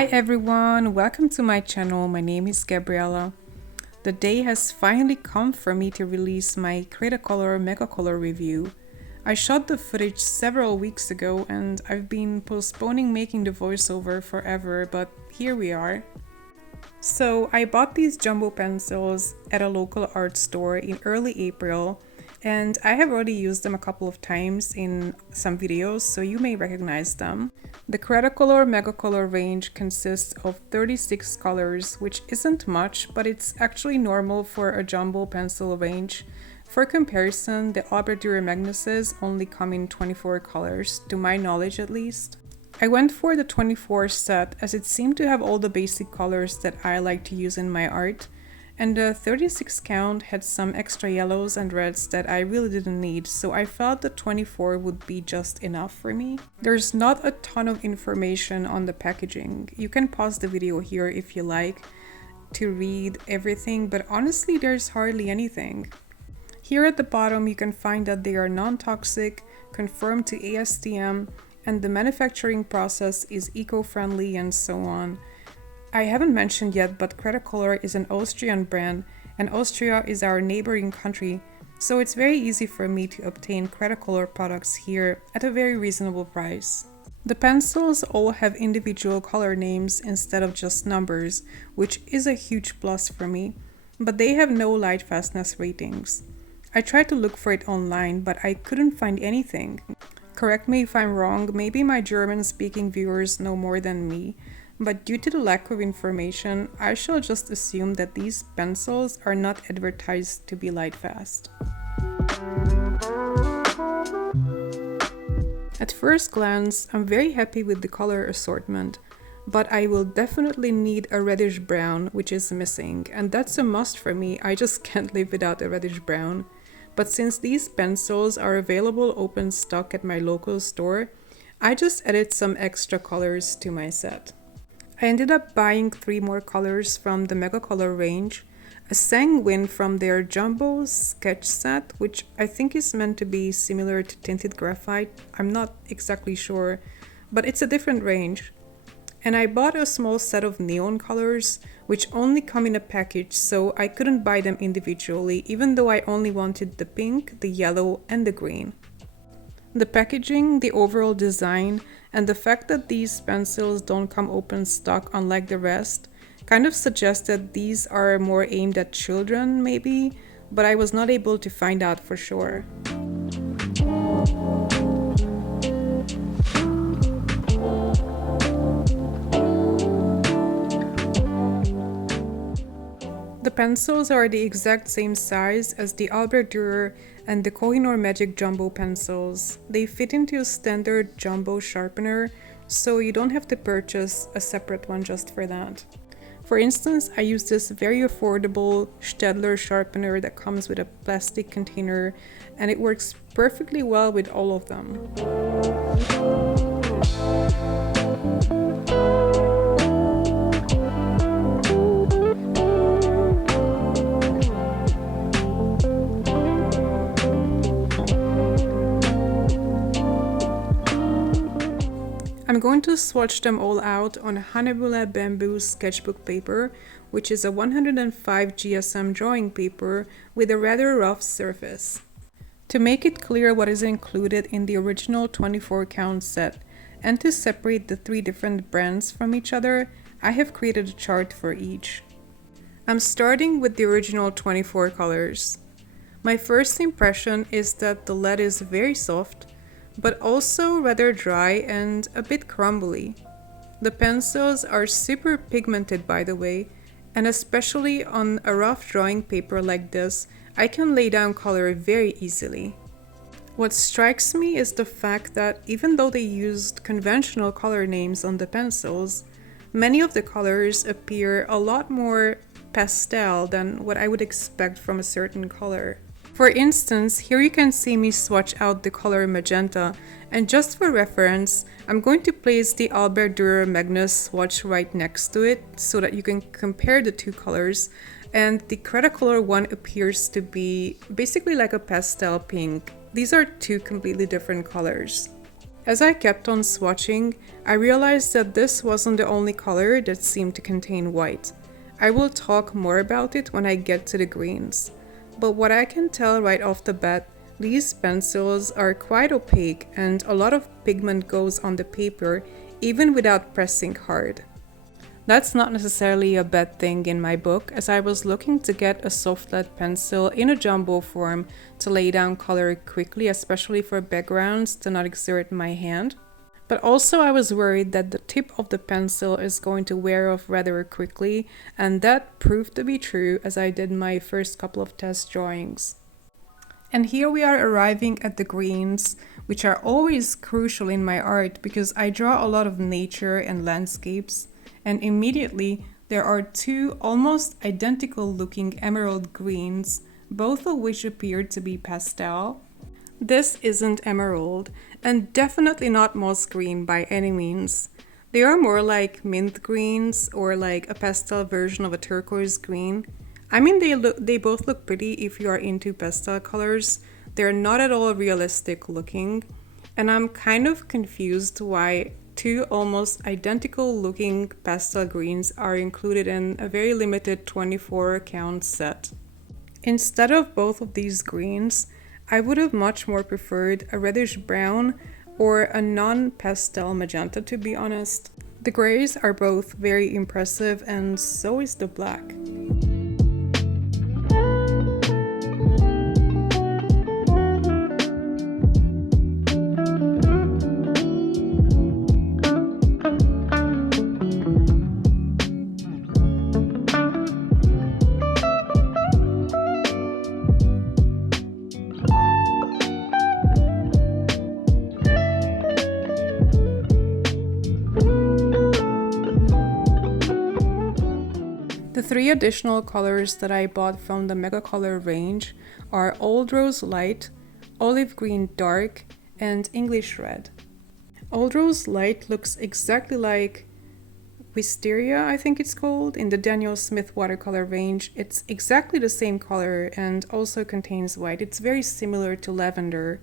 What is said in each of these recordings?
Hi everyone, welcome to my channel. My name is Gabriella. The day has finally come for me to release my Cretacolor Megacolor review. I shot the footage several weeks ago and I've been postponing making the voiceover forever, but here we are. So I bought these jumbo pencils at a local art store in early April, and I have already used them a couple of times in some videos, so you may recognize them. The Cretacolor Megacolor range consists of 36 colors, which isn't much, but it's actually normal for a jumbo pencil range. For comparison, the Albert Dürer Magnuses only come in 24 colors, to my knowledge at least. I went for the 24 set as it seemed to have all the basic colors that I like to use in my art, and the 36 count had some extra yellows and reds that I really didn't need, so I felt the 24 would be just enough for me. There's not a ton of information on the packaging. You can pause the video here if you like to read everything, but honestly there's hardly anything. Here at the bottom you can find that they are non-toxic, conform to ASTM, and the manufacturing process is eco-friendly and so on. I haven't mentioned yet, but Cretacolor is an Austrian brand, and Austria is our neighboring country, so it's very easy for me to obtain Cretacolor products here at a very reasonable price. The pencils all have individual color names instead of just numbers, which is a huge plus for me, but they have no light fastness ratings. I tried to look for it online, but I couldn't find anything. Correct me if I'm wrong, maybe my German-speaking viewers know more than me, but due to the lack of information, I shall just assume that these pencils are not advertised to be light fast. At first glance, I'm very happy with the color assortment, but I will definitely need a reddish brown, which is missing, and that's a must for me. I just can't live without a reddish brown. But since these pencils are available open stock at my local store, I just added some extra colors to my set. I ended up buying 3 more colors from the Megacolor range, a sanguine from their jumbo sketch set, which I think is meant to be similar to tinted graphite. I'm not exactly sure, but it's a different range. And I bought a small set of neon colors, which only come in a package, so I couldn't buy them individually, even though I only wanted the pink, the yellow, and the green. The packaging, the overall design, and the fact that these pencils don't come open stock unlike the rest kind of suggests that these are more aimed at children maybe, but I was not able to find out for sure. The pencils are the exact same size as the Albert Dürer and the Kohinoor Magic Jumbo pencils. They fit into a standard jumbo sharpener, so you don't have to purchase a separate one just for that. For instance, I use this very affordable Staedtler sharpener that comes with a plastic container, and it works perfectly well with all of them. I'm going to swatch them all out on Hanebula bamboo sketchbook paper, which is a 105 GSM drawing paper with a rather rough surface. To make it clear what is included in the original 24 count set, and to separate the 3 different brands from each other, I have created a chart for each. I'm starting with the original 24 colors. My first impression is that the lead is very soft, but also rather dry and a bit crumbly. The pencils are super pigmented, by the way, and especially on a rough drawing paper like this, I can lay down color very easily. What strikes me is the fact that even though they used conventional color names on the pencils, many of the colors appear a lot more pastel than what I would expect from a certain color. For instance, here you can see me swatch out the color magenta, and just for reference, I'm going to place the Albert Dürer Magnus swatch right next to it so that you can compare the 2 colors, and the Cretacolor one appears to be basically like a pastel pink. These are 2 completely different colors. As I kept on swatching, I realized that this wasn't the only color that seemed to contain white. I will talk more about it when I get to the greens. But what I can tell right off the bat, these pencils are quite opaque and a lot of pigment goes on the paper even without pressing hard. That's not necessarily a bad thing in my book, as I was looking to get a soft lead pencil in a jumbo form to lay down color quickly, especially for backgrounds to not exert my hand. But also I was worried that the tip of the pencil is going to wear off rather quickly, and that proved to be true as I did my first couple of test drawings. And here we are arriving at the greens, which are always crucial in my art because I draw a lot of nature and landscapes. And immediately there are two almost identical looking emerald greens, both of which appear to be pastel. This isn't emerald, and definitely not moss green by any means. They are more like mint greens or like a pastel version of a turquoise green. I mean, they both look pretty if you are into pastel colors. They're not at all realistic looking, and I'm kind of confused why two almost identical looking pastel greens are included in a very limited 24 count set. Instead of both of these greens, I would have much more preferred a reddish brown or a non-pastel magenta, to be honest. The grays are both very impressive, and so is the black. The three additional colors that I bought from the Megacolor range are Old Rose Light, Olive Green Dark, and English Red. Old Rose Light looks exactly like Wisteria, I think it's called, in the Daniel Smith watercolor range. It's exactly the same color and also contains white. It's very similar to lavender.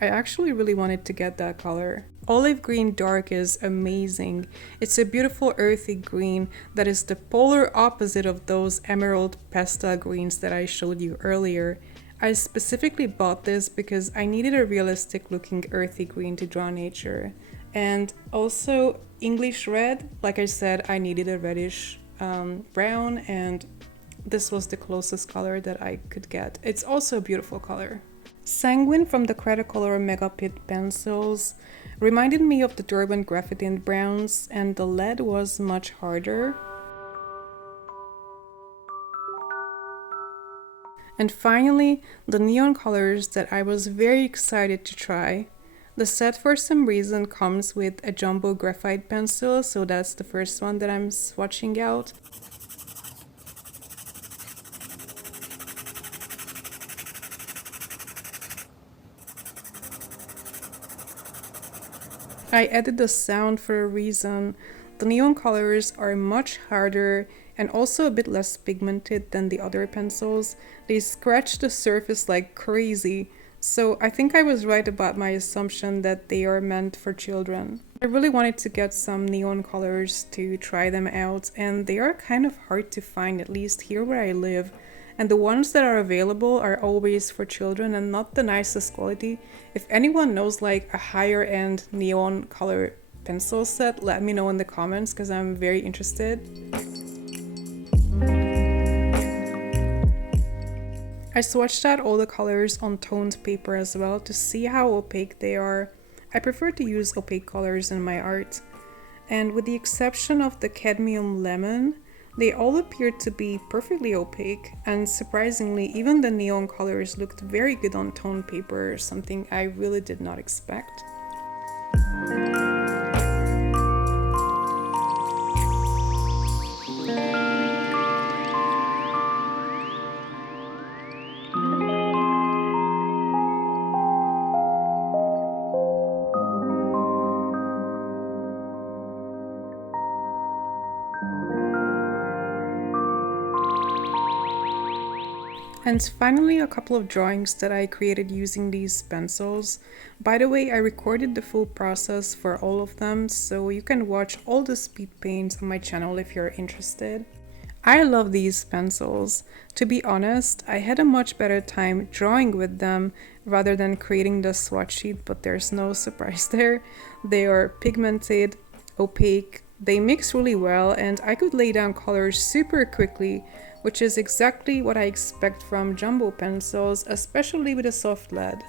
I actually really wanted to get that color. Olive Green Dark is amazing. It's a beautiful earthy green that is the polar opposite of those emerald pastel greens that I showed you earlier. I specifically bought this because I needed a realistic looking earthy green to draw nature. And also English Red, like I said, I needed a reddish brown, and this was the closest color that I could get. It's also a beautiful color. Sanguine from the Cretacolor Megacolor pencils reminded me of the Durban Graphite browns, and the lead was much harder. And finally, the neon colors that I was very excited to try. The set for some reason comes with a jumbo graphite pencil, so that's the first one that I'm swatching out. I added the sound for a reason. The neon colors are much harder and also a bit less pigmented than the other pencils. They scratch the surface like crazy, so I think I was right about my assumption that they are meant for children. I really wanted to get some neon colors to try them out, and they are kind of hard to find, at least here where I live. And the ones that are available are always for children and not the nicest quality. If anyone knows like a higher end neon color pencil set, let me know in the comments because I'm very interested. I swatched out all the colors on toned paper as well to see how opaque they are. I prefer to use opaque colors in my art. And with the exception of the cadmium lemon, they all appeared to be perfectly opaque, and surprisingly, even the neon colors looked very good on toned paper, something I really did not expect. And finally, a couple of drawings that I created using these pencils. By the way, I recorded the full process for all of them, so you can watch all the speed paints on my channel if you're interested. I love these pencils. To be honest, I had a much better time drawing with them rather than creating the swatch sheet, but there's no surprise there. They are pigmented, opaque, they mix really well, and I could lay down colors super quickly, which is exactly what I expect from jumbo pencils, especially with a soft lead.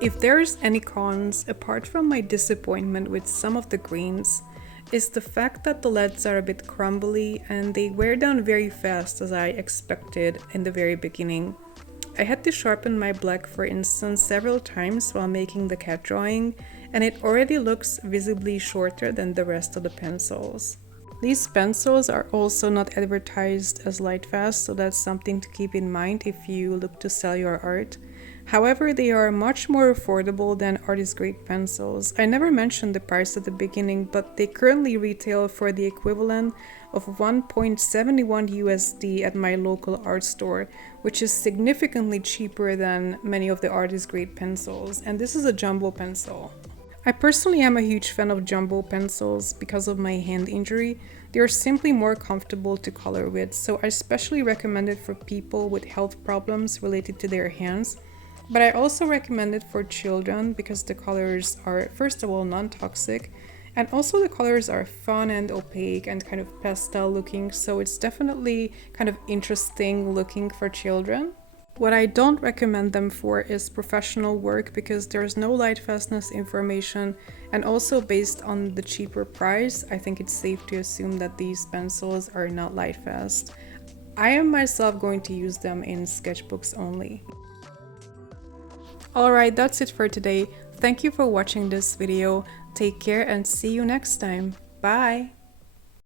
If there's any cons, apart from my disappointment with some of the greens, is the fact that the leads are a bit crumbly and they wear down very fast as I expected in the very beginning. I had to sharpen my black, for instance, several times while making the cat drawing, and it already looks visibly shorter than the rest of the pencils. These pencils are also not advertised as lightfast, so that's something to keep in mind if you look to sell your art. However, they are much more affordable than artist-grade pencils. I never mentioned the price at the beginning, but they currently retail for the equivalent of 1.71 USD at my local art store, which is significantly cheaper than many of the artist-grade pencils, and this is a jumbo pencil. I personally am a huge fan of jumbo pencils because of my hand injury. They are simply more comfortable to color with, so I especially recommend it for people with health problems related to their hands. But I also recommend it for children because the colors are, first of all, non-toxic, and also the colors are fun and opaque and kind of pastel looking, so it's definitely kind of interesting looking for children. What I don't recommend them for is professional work because there's no light fastness information, and also based on the cheaper price, I think it's safe to assume that these pencils are not light fast. I am myself going to use them in sketchbooks only. Alright, that's it for today. Thank you for watching this video. Take care and see you next time. Bye!